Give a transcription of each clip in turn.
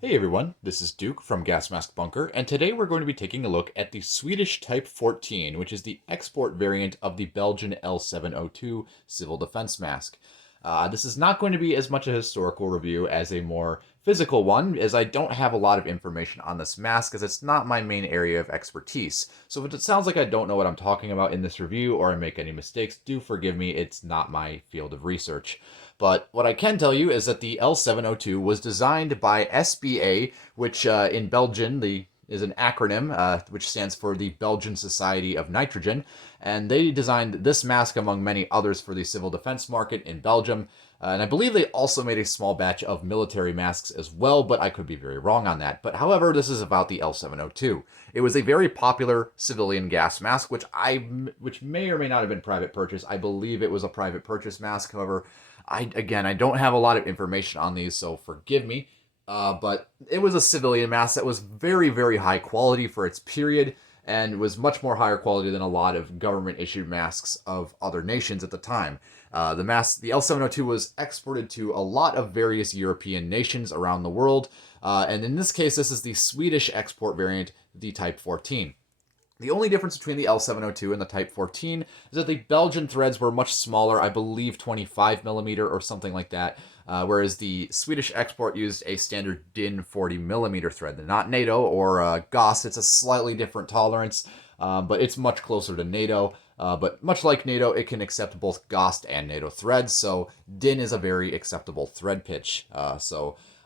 Hey everyone, this is Duke from Gas Mask Bunker, and today we're going to be taking a look at the Swedish Type 14, which is the export variant of the Belgian L702 civil defense mask. This is not going to be as much a historical review as a more physical one, as I don't have a lot of information on this mask, as it's not my main area of expertise. So if it sounds like I don't know what I'm talking about in this review, or I make any mistakes, do forgive me, it's not my field of research. But what I can tell you is that the L702 was designed by SBA, which in Belgian is an acronym which stands for the Belgian Society of Nitrogen, and they designed this mask among many others for the civil defense market in Belgium. And I believe they also made a small batch of military masks as well, but I could be very wrong on that. But however, this is about the L702. It was a very popular civilian gas mask, which may or may not have been private purchase. I believe it was a private purchase mask. However, I don't have a lot of information on these, so forgive me. But it was a civilian mask that was very, very high quality for its period and was much more higher quality than a lot of government issued masks of other nations at the time. The L702 was exported to a lot of various European nations around the world, and in this case, this is the Swedish export variant, the Type 14. The only difference between the L702 and the Type 14 is that the Belgian threads were much smaller, I believe 25 millimeter or something like that, whereas the Swedish export used a standard DIN 40 millimeter thread. Not NATO or GOS, it's a slightly different tolerance, but it's much closer to NATO. But much like NATO, it can accept both GOST and NATO threads, so DIN is a very acceptable thread pitch.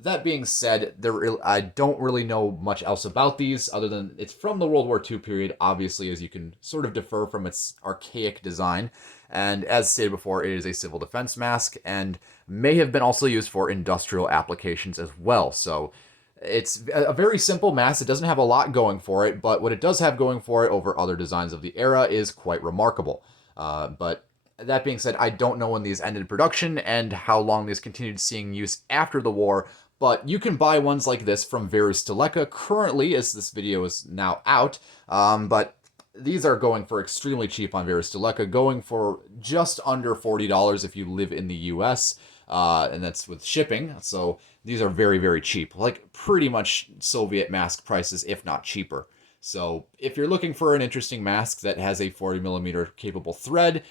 That being said, I don't really know much else about these other than it's from the World War II period, obviously, as you can sort of defer from its archaic design. And as stated before, it is a civil defense mask and may have been also used for industrial applications as well. So it's a very simple mask. It doesn't have a lot going for it, but what it does have going for it over other designs of the era is quite remarkable. But that being said, I don't know when these ended production and how long these continued seeing use after the war, but you can buy ones like this from Veristeleka currently, as this video is now out. But these are going for extremely cheap on Veristeleka, going for just under $40 if you live in the US, and that's with shipping. So these are very, very cheap, like pretty much Soviet mask prices, if not cheaper. So if you're looking for an interesting mask that has a 40 millimeter capable thread,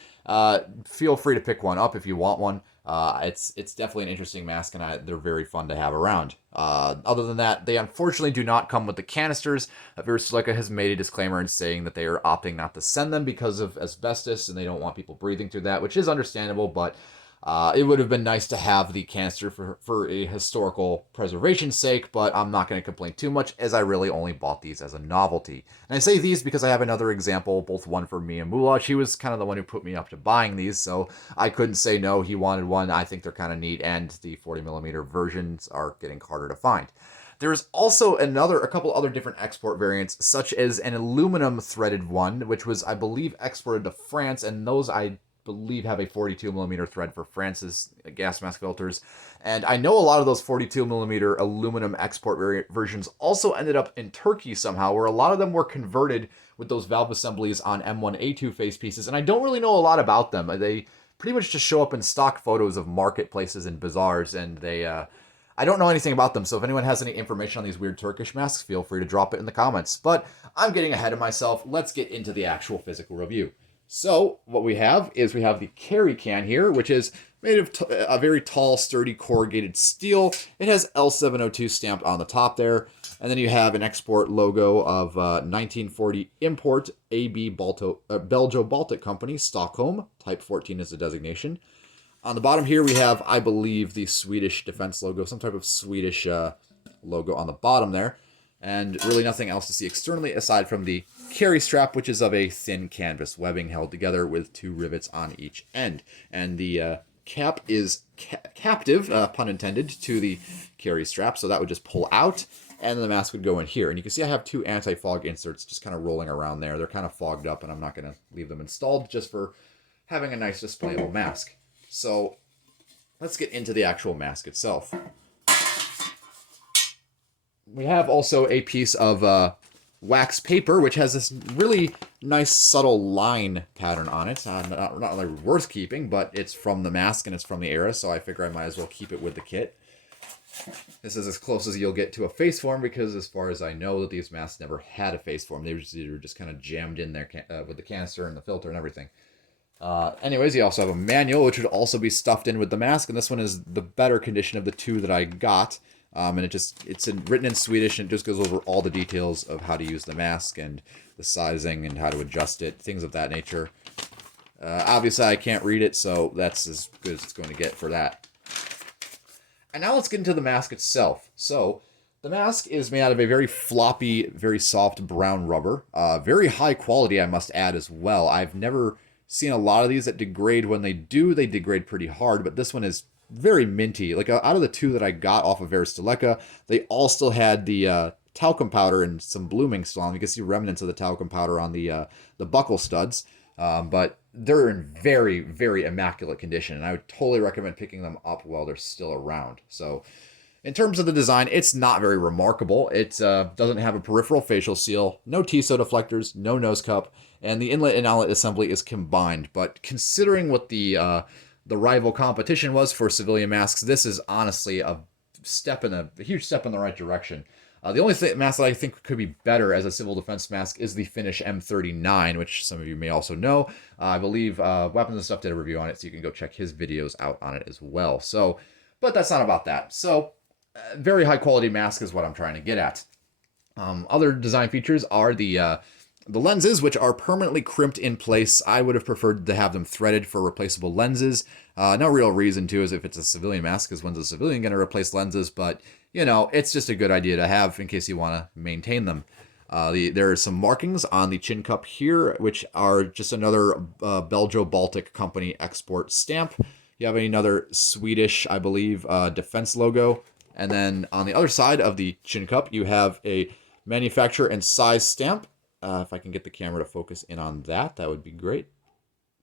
feel free to pick one up if you want one. It's definitely an interesting mask, and they're very fun to have around. Other than that, they unfortunately do not come with the canisters. Veristeleka has made a disclaimer in saying that they are opting not to send them because of asbestos, and they don't want people breathing through that, which is understandable, but it would have been nice to have the canister for a historical preservation's sake, but I'm not going to complain too much, as I really only bought these as a novelty. And I say these because I have another example, both one for me and Mulaj. He was kind of the one who put me up to buying these, so I couldn't say no. He wanted one. I think they're kind of neat, and the 40 millimeter versions are getting harder to find. There's also a couple other different export variants, such as an aluminum threaded one, which was, I believe, exported to France, and those I believe have a 42 millimeter thread for France's gas mask filters. And I know a lot of those 42 millimeter aluminum export versions also ended up in Turkey somehow, where a lot of them were converted with those valve assemblies on M1A2 face pieces. And I don't really know a lot about them. They pretty much just show up in stock photos of marketplaces and bazaars, and I don't know anything about them, so if anyone has any information on these weird Turkish masks, feel free to drop it in the comments. But I'm getting ahead of myself. Let's get into the actual physical review. So what we have the carry can here, which is made of a very tall, sturdy, corrugated steel. It has L702 stamped on the top there. And then you have an export logo of 1940 import AB Belgio-Baltic Company, Stockholm. Type 14 is the designation. On the bottom here, we have, I believe, the Swedish defense logo, some type of Swedish logo on the bottom there. And really nothing else to see externally aside from the carry strap, which is of a thin canvas webbing held together with two rivets on each end. And the cap is captive, pun intended, to the carry strap, so that would just pull out, and then the mask would go in here. And you can see I have two anti-fog inserts just kind of rolling around there. They're kind of fogged up, and I'm not going to leave them installed just for having a nice displayable mask. So let's get into the actual mask itself. We have also a piece of wax paper, which has this really nice subtle line pattern on it. Not really worth keeping, but it's from the mask and it's from the era, so I figure I might as well keep it with the kit. This is as close as you'll get to a face form because, as far as I know, that these masks never had a face form. They were just kind of jammed in there with the canister and the filter and everything. Anyways, you also have a manual, which would also be stuffed in with the mask, and this one is the better condition of the two that I got. And written in Swedish, and it just goes over all the details of how to use the mask and the sizing and how to adjust it, things of that nature. Obviously, I can't read it, so that's as good as it's going to get for that. And now let's get into the mask itself. So, the mask is made out of a very floppy, very soft brown rubber. Very high quality, I must add, as well. I've never seen a lot of these that degrade. When they do, they degrade pretty hard, but this one is very minty. Like, out of the two that I got off of Veristeleka, they all still had the talcum powder and some blooming still on. You can see remnants of the talcum powder on the buckle studs. But they're in very, very immaculate condition, and I would totally recommend picking them up while they're still around. So, in terms of the design, it's not very remarkable. It doesn't have a peripheral facial seal, no T-so deflectors, no nose cup, and the inlet and outlet assembly is combined. But considering what the rival competition was for civilian masks, this is honestly a huge step in the right direction. The only mask that I think could be better as a civil defense mask is the Finnish M39, which some of you may also know. I believe Weapons and Stuff did a review on it, so you can go check his videos out on it as well. So, but that's not about that. So, very high quality mask is what I'm trying to get at. Other design features are the lenses, which are permanently crimped in place. I would have preferred to have them threaded for replaceable lenses. No real reason to, as if it's a civilian mask, because when's a civilian going to replace lenses? But, you know, it's just a good idea to have in case you want to maintain them. There are some markings on the chin cup here, which are just another Belgio-Baltic company export stamp. You have another Swedish, I believe, defense logo. And then on the other side of the chin cup, you have a manufacturer and size stamp. If I can get the camera to focus in on that, that would be great.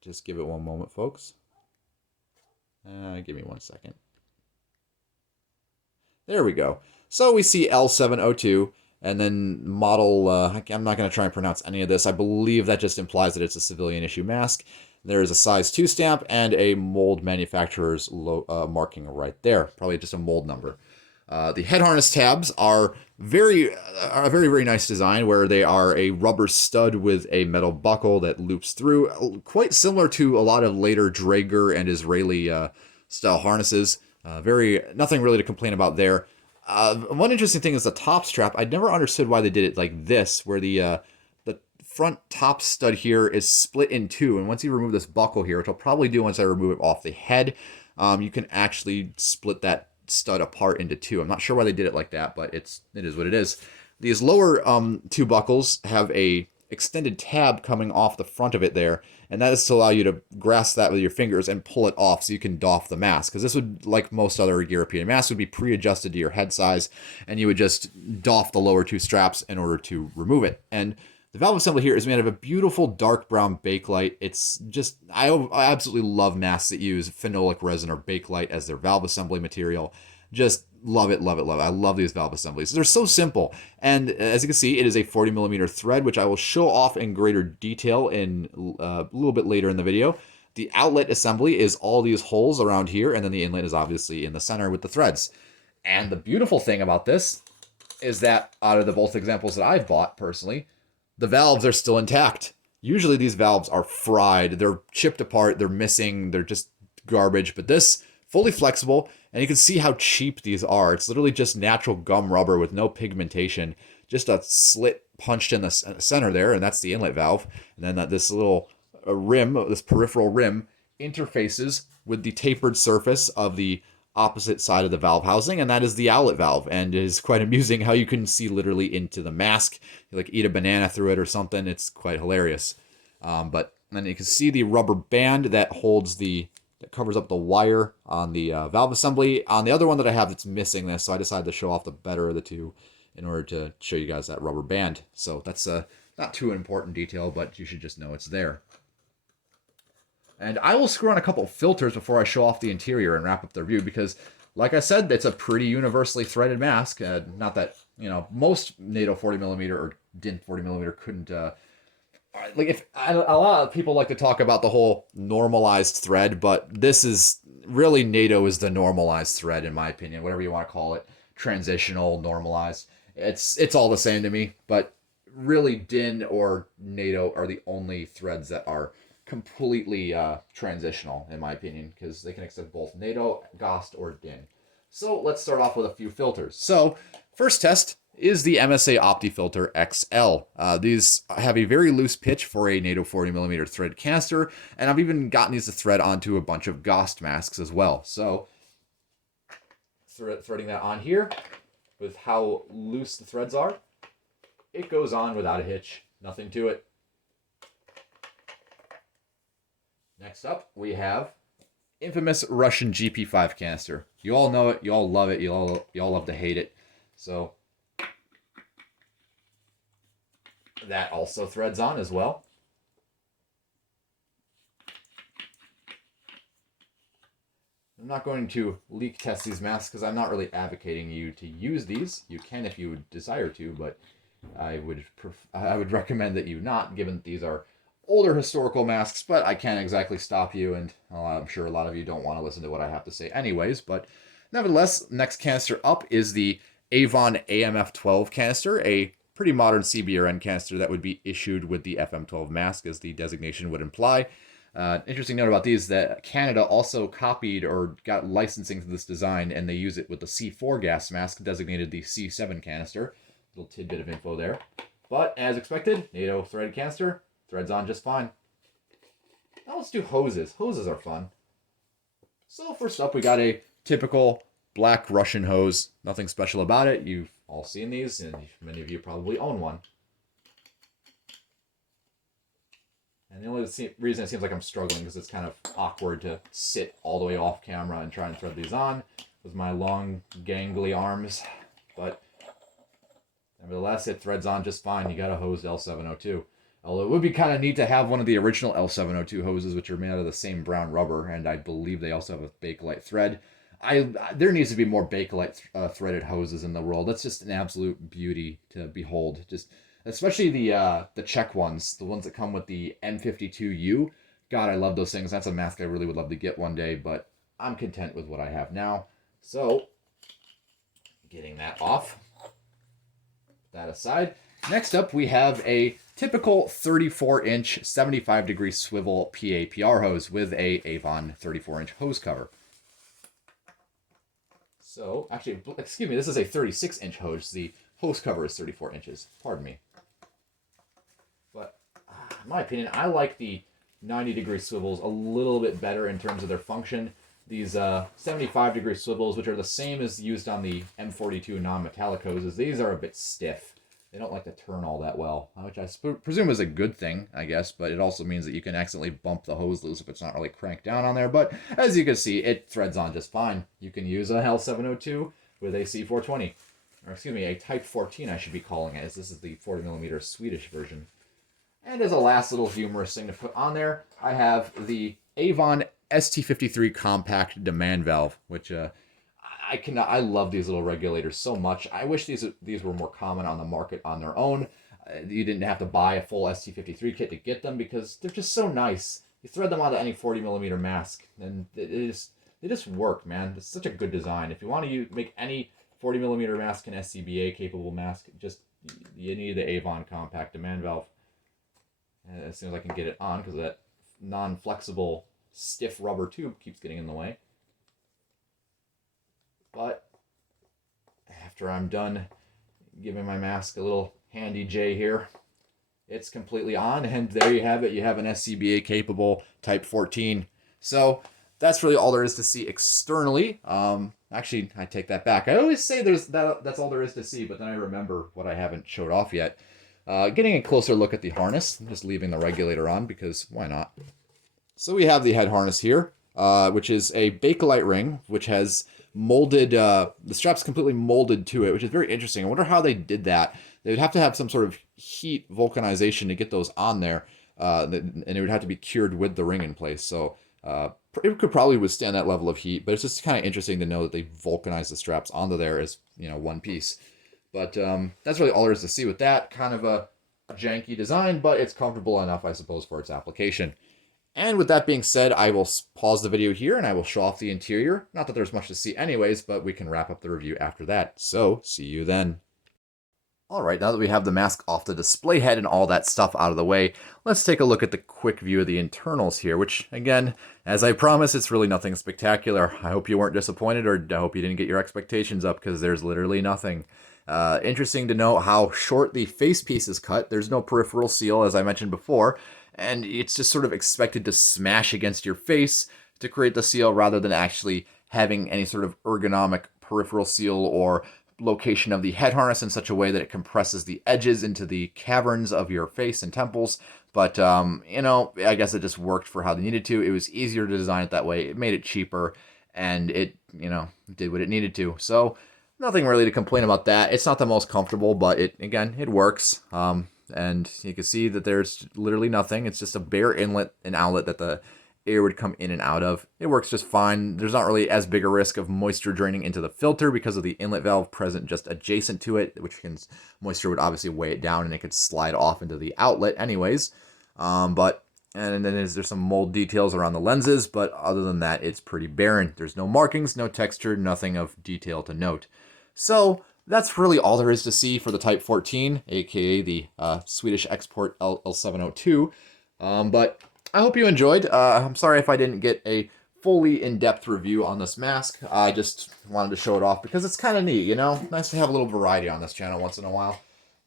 Just give it one moment, folks. Give me 1 second. There we go. So we see L702, and then model, I'm not going to try and pronounce any of this. I believe that just implies that it's a civilian issue mask. There is a size 2 stamp and a mold manufacturer's marking right there. Probably just a mold number. The head harness tabs are a very, very nice design, where they are a rubber stud with a metal buckle that loops through, quite similar to a lot of later Draeger and Israeli style harnesses. Nothing really to complain about there. One interesting thing is the top strap. I never understood why they did it like this, where the front top stud here is split in two, and once you remove this buckle here, which I'll probably do once I remove it off the head, you can actually split that stud apart into two. I'm not sure why they did it like that, but it is what it is. These lower two buckles have a extended tab coming off the front of it there, and that is to allow you to grasp that with your fingers and pull it off so you can doff the mask, because this would, like most other European masks, would be pre-adjusted to your head size, and you would just doff the lower two straps in order to remove it. And the valve assembly here is made of a beautiful dark brown bakelite. It's just, I absolutely love masks that use phenolic resin or bakelite as their valve assembly material. Just love it, love it, love it. I love these valve assemblies. They're so simple. And as you can see, it is a 40mm thread, which I will show off in greater detail in a little bit later in the video. The outlet assembly is all these holes around here, and then the inlet is obviously in the center with the threads. And the beautiful thing about this is that out of the both examples that I've bought personally, the valves are still intact. Usually these valves are fried, they're chipped apart, they're missing, they're just garbage. But this, fully flexible, and you can see how cheap these are. It's literally just natural gum rubber with no pigmentation, just a slit punched in the center there, and that's the inlet valve. And then this little rim, this peripheral rim, interfaces with the tapered surface of the opposite side of the valve housing, and that is the outlet valve. And it is quite amusing how you can see literally into the mask. You like eat a banana through it or something. It's quite hilarious. But then you can see the rubber band that covers up the wire on the valve assembly. On the other one that I have, it's missing this, so I decided to show off the better of the two in order to show you guys that rubber band. So that's not too important detail, but you should just know it's there. And I will screw on a couple of filters before I show off the interior and wrap up the review, because, like I said, it's a pretty universally threaded mask. Not that, most NATO 40mm or DIN 40mm couldn't like if a lot of people like to talk about the whole normalized thread, but this is really NATO is the normalized thread in my opinion, whatever you want to call it, transitional, normalized. It's all the same to me, but really DIN or NATO are the only threads that are completely transitional in my opinion because they can accept both NATO, GOST, or DIN. So let's start off with a few filters. So first test is the MSA OptiFilter XL. These have a very loose pitch for a NATO 40mm thread canister, and I've even gotten these to thread onto a bunch of GOST masks as well. So threading that on here with how loose the threads are, it goes on without a hitch, nothing to it. Next up, we have infamous Russian GP5 canister. You all know it, you all love it, you all love to hate it. So that also threads on as well. I'm not going to leak test these masks because I'm not really advocating you to use these. You can if you desire to, but I would recommend that you not, given that these are older historical masks, but I can't exactly stop you, and well, I'm sure a lot of you don't want to listen to what I have to say anyways, but nevertheless, next canister up is the Avon AMF12 canister, a pretty modern CBRN canister that would be issued with the FM12 mask, as the designation would imply. Interesting note about these that Canada also copied or got licensing to this design, and they use it with the C4 gas mask, designated the C7 canister. Little tidbit of info there. But as expected, NATO thread canister threads on just fine. Now let's do hoses. Hoses are fun. So first up, we got a typical black Russian hose. Nothing special about it. You've all seen these, and many of you probably own one. And the only reason it seems like I'm struggling because it's kind of awkward to sit all the way off camera and try and thread these on with my long, gangly arms. But nevertheless, it threads on just fine. You got a hosed L702. Although it would be kind of neat to have one of the original L702 hoses, which are made out of the same brown rubber, and I believe they also have a Bakelite thread. There needs to be more Bakelite threaded hoses in the world. That's just an absolute beauty to behold. Just especially the Czech ones, the ones that come with the N52U. God, I love those things. That's a mask I really would love to get one day, but I'm content with what I have now. So, getting that off. Put that aside. Next up, we have a typical 34-inch, 75-degree swivel PA/PR hose with a Avon 34-inch hose cover. So, actually, excuse me, this is a 36-inch hose. The hose cover is 34 inches. Pardon me. But, in my opinion, I like the 90-degree swivels a little bit better in terms of their function. These 75-degree swivels, which are the same as used on the M42 non-metallic hoses, these are a bit stiff. They don't like to turn all that well, which I presume is a good thing, I guess, but it also means that you can accidentally bump the hose loose if it's not really cranked down on there. But as you can see, it threads on just fine. You can use a L702 with a C420, or excuse me, a Type 14 I should be calling it, as this is the 40mm Swedish version. And as a last little humorous thing to put on there, I have the Avon ST53 compact demand valve, which I love these little regulators so much. I wish these were more common on the market on their own. You didn't have to buy a full ST53 kit to get them because they're just so nice. You thread them onto any 40mm mask, and they just work, man. It's such a good design. If you want to make any 40mm mask an SCBA capable mask, you need the Avon compact demand valve. And as soon as I can get it on, because that non-flexible stiff rubber tube keeps getting in the way. But after I'm done giving my mask a little handy J here, it's completely on, and there you have it. You have an SCBA capable Type 14. So that's really all there is to see externally. Actually, I take that back. I always say that's all there is to see, but then I remember what I haven't showed off yet. Getting a closer look at the harness, I'm just leaving the regulator on because why not? So we have the head harness here, which is a Bakelite ring, which has molded, the strap's completely molded to it, which is very interesting. I wonder how they did that. They would have to have some sort of heat vulcanization to get those on there, and it would have to be cured with the ring in place. So it could probably withstand that level of heat, but it's just kind of interesting to know that they vulcanized the straps onto there as, one piece. But that's really all there is to see with that. Kind of a janky design, but it's comfortable enough, I suppose, for its application. And with that being said, I will pause the video here and I will show off the interior. Not that there's much to see anyways, but we can wrap up the review after that. So, see you then. Alright, now that we have the mask off the display head and all that stuff out of the way, let's take a look at the quick view of the internals here, which, again, as I promised, it's really nothing spectacular. I hope you weren't disappointed, or I hope you didn't get your expectations up, because there's literally nothing. Interesting to note how short the facepiece is cut. There's no peripheral seal, as I mentioned before, and it's just sort of expected to smash against your face to create the seal rather than actually having any sort of ergonomic peripheral seal or location of the head harness in such a way that it compresses the edges into the caverns of your face and temples. But, I guess it just worked for how they needed to. It was easier to design it that way. It made it cheaper, and it, did what it needed to. So, nothing really to complain about that. It's not the most comfortable, but it works. And you can see that there's literally nothing. It's just a bare inlet and outlet that the air would come in and out of. It works just fine. There's not really as big a risk of moisture draining into the filter because of the inlet valve present just adjacent to it, moisture would obviously weigh it down and it could slide off into the outlet anyways. And then there's some mold details around the lenses, but other than that, it's pretty barren. There's no markings, no texture, nothing of detail to note. So that's really all there is to see for the Type 14, aka the Swedish export L702. But I hope you enjoyed. I'm sorry if I didn't get a fully in-depth review on this mask. I just wanted to show it off because it's kind of neat, Nice to have a little variety on this channel once in a while.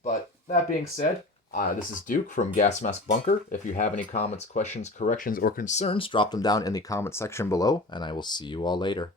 But that being said, this is Duke from Gas Mask Bunker. If you have any comments, questions, corrections, or concerns, drop them down in the comment section below, and I will see you all later.